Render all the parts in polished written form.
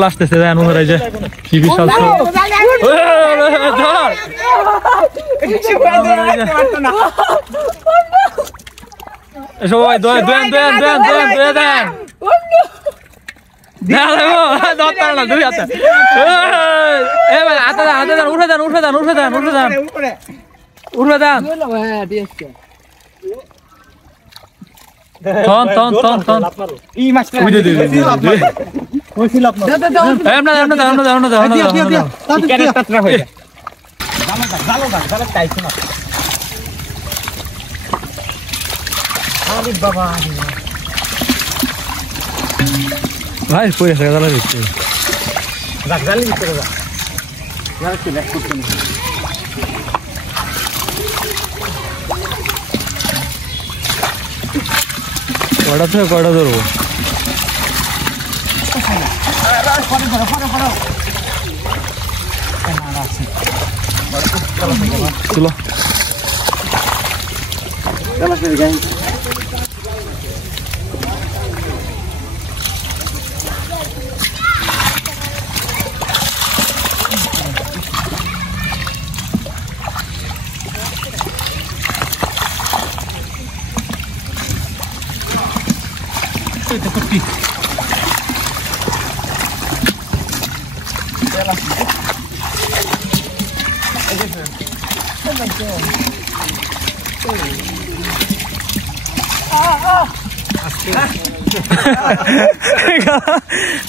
শোল আসতেছে দেন ওরা যে কি বিশাল শোল সবাই দেন দেন দেন দেন দেন দেন দুই হাতে হাতে দেন উঠে দেন উঠে দেন উঠে দেন উঠে দেন উঠে দেন থন থন থন থন ই মাছটা ওই দে কইছিল আপনার এমনা এমনা এমনা এমনা এমনা ক্যারেক্টারটা হই জালো টাইছ না আরে বাবা ভাই পয়সা জালা দিতে রাখ জালি দিতে রাখ না কি লেখ করতে না কয়টা ধরবো চলো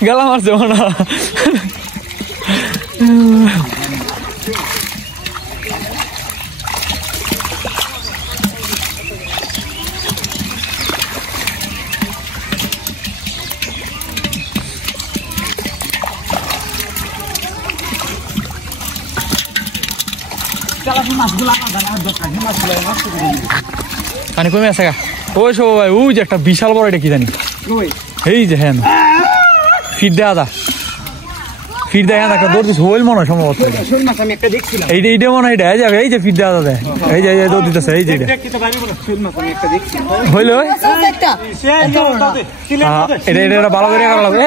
গলা মারছে মনে পানি কমে আছে গা ওই সবাই ওই যে একটা বিশাল বড় এটা কি জানি এই যে হ্যাঁ ফিট দেয়া দা ফিট দেয়া একটা দৌড় দিচ্ছে হইল মনে হয় সম্ভবত এইটা মনে হয় এটা যাবে এই যে ফিট দেয়া দেয় এই যে দৌড় দিতেছে এই যে হইল এটা ভালো করে করা লাগবে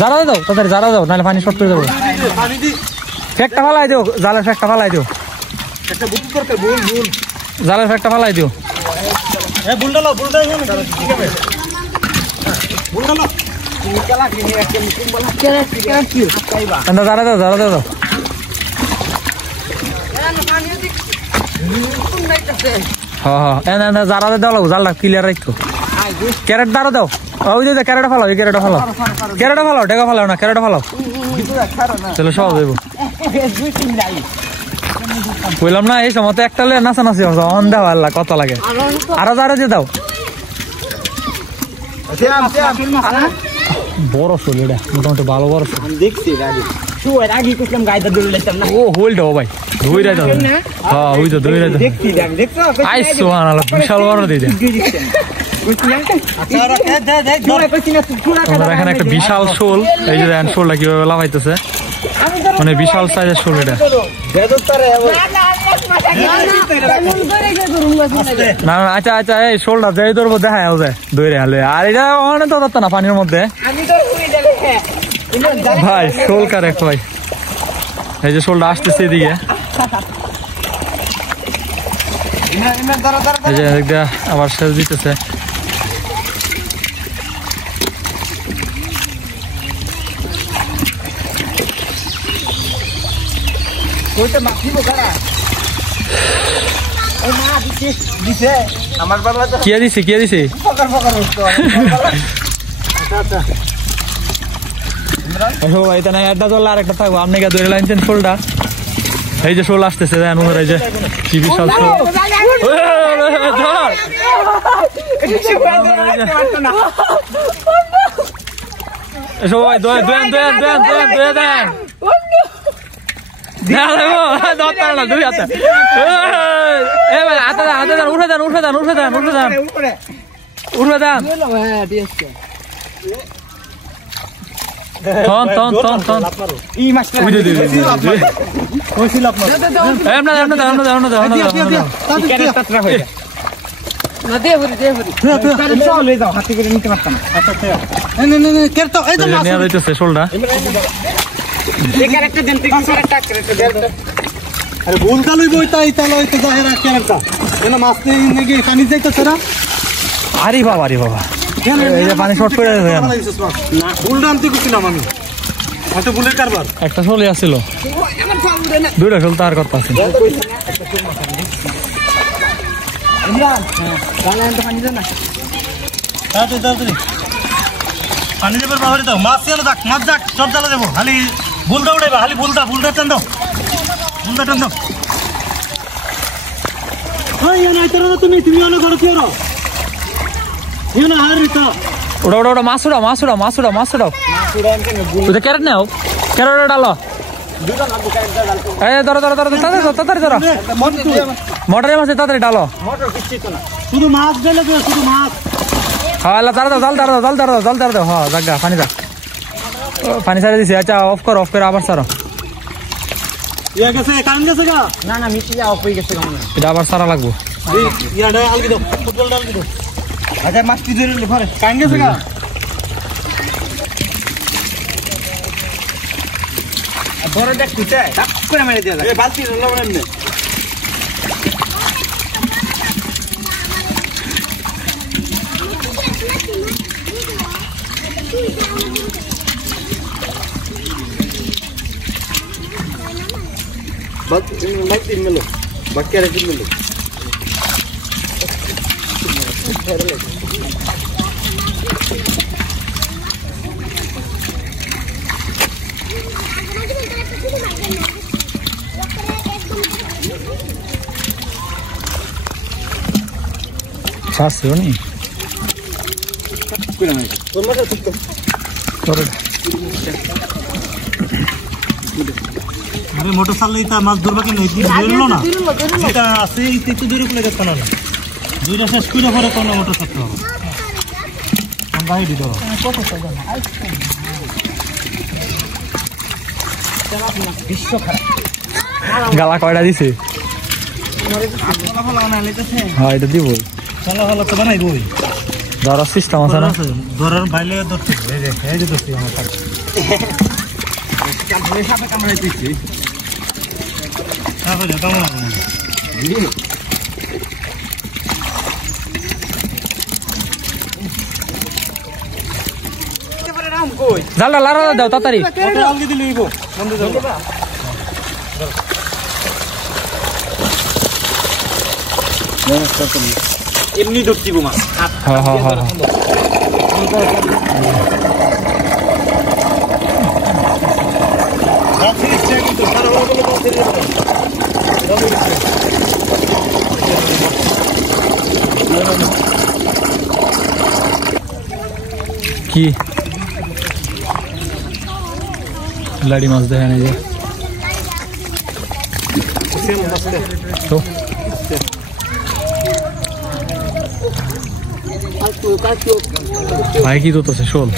যারা দাও তাদের যারা দাও নাহলে পানি শর্ট করে দেবো ফেকটা ফালাই দিও জালের ফেকটা ফালাই দিও জালের ফেকটা ফালাই দিও যারা দাও যারা দাও হ্যাঁ যারা দাও লাগো জালটা ক্লিয়ার রাখো ক্যারেট দ্বারা দাও ওই যে ক্যারেটটা ফালাও এই ক্যারেটটা ফালাও ক্যারেটটা ফালাও টেকা ফালাও না ক্যারেটটা ফালাও চলো সব দেবো বললাম না এই সময় একটা লে নাচানাচি অন দেওয়া আল্লাহ কত লাগে আরো যারা যে দাও বড় শোল এটা মোটামুটি ভালো বড় শোল দেখছি ও হোলটা ও ভাই ধুইরা দাও হ্যাঁ ওই তো ধুইরা দাও আই সুবহানাল্লাহ বিশাল বড় দিয়ে দেন এখানে একটা বিশাল শোল এই যে দেখেন শোলটা কিভাবে লাফাইতেছে মানে বিশাল সাইজের শোল এটা না আচ্ছা আচ্ছা এই শোলটা যাই ধরবো দেখা যায় ধরে হলে আর এটা অনেক তো ধরতো না পানির মধ্যে ভাই শোল কারে ভাই এই যে শোলটা আসতেছে এদিকে এই যে আবার শেষ দিতেছে কে দিছে এটা নাই একটা চললে আরেকটা থাকবো আপনি কে ধরে লাইনছেন শোলটা এই যে শোল আসতেছে দেন এই যে কি বিশাল শোল সবাই দেন দেন দেন দেন দেন দুই হাতে হাতে দেন উঠে দেন উঠে দেন উঠে দেন উঠে দেন উঠে দেন থন থন থন থন ই মাছটা ওই দে কইছিল আপনার এমনা এমনা এমনা এমনা এমনা ক্যারেক্টারটা হই না দে ভরি তাহলে সব লয়ে যাও হাতে করে নিতে পারতাম আচ্ছা নে কের তো এই তো মাছ নিয়ে যাইতেছে শোলটা এই ক্যারেক্টার দেন ঠিক ক্যারেক্টার দেন আরে ভুল চালুই বই তাই তাহলে ওই তো জাহেরা ক্যারেক্টার এনা মাছ নেই নাকি পানি যাইতেছে না আরে বাবা এই যে পানি শর্ট করে গেছে না ভুল নামতে গেছিলাম আমি হয়তো ভুলের কারবার একটা শোলই আসছিল দুইটা শোল তার করতে আছে ইমরান গালে আনতে পানি দেন না তাড়াতাড়ি পানি দেবার বাহারে দাও মাছ চলে যাক মাছ যাক সব জ্বালা দেবো খালি ভুলটা উঠাইবা খালি ভুলটা টান দাও ওই না তোরা তুমি অনেক বড় কি রো ইউনা হারি তো ওটা মাছ উড়াও তুই ক্যারেট নাও ক্যারেট ডালো এই ধরো তাড়াতাড়ি ধরো মোটরের মাঝে তাড়াতাড়ি ডালো শুধু মাছ দিলে শুধু মাছ হ্যাঁ জাল দাও হ্যাঁ জাগা পানি ছাড়ে দিছি আচ্ছা অফ করো আবার ছাড়ো ইয়া গেছে কান গেছে গা না মিষ্টি যা অফ হয়ে গেছে কেমন এটা আবার ছাড়া লাগবো ইয়াটা আলগি দাও ফুটবল ডালগি দাও আচ্ছা মাছটি ধরে লে পরে কান গেছে গা বড় দেখ কুটে টাক করে মেরে দিয়া এই বালতি লবণ এমনি বালতি মেলো বাক্যারে মেলো শাস্তি নি আরে মোটর চাললেই তা মাছ ধরবা কেন ধরলো না এটা আছে একটু দূরে খুলে যেত না দুইটা শেষ করে পরে কোনো মোটর চালতে হবে বাইরে ধরো গালা কয়টা দিছে হ্যাঁ এটা দিব ভালো তো বানাই বই ধরার সিস্টেম আছে না ধরার বাইলে ধরতে এই যে ধরছি আমার কাছে সাপে কামড়াই দিছি তাহলে কেমন জালটা লাড়া দাও তাড়াতাড়ি আলগি দিলে হইব বন্ধ যাবো এমনি ধরছি মাছ হ্যাঁ কি লাড়ি মাছ দেখে নাই যে তো ভাই কি তো শোল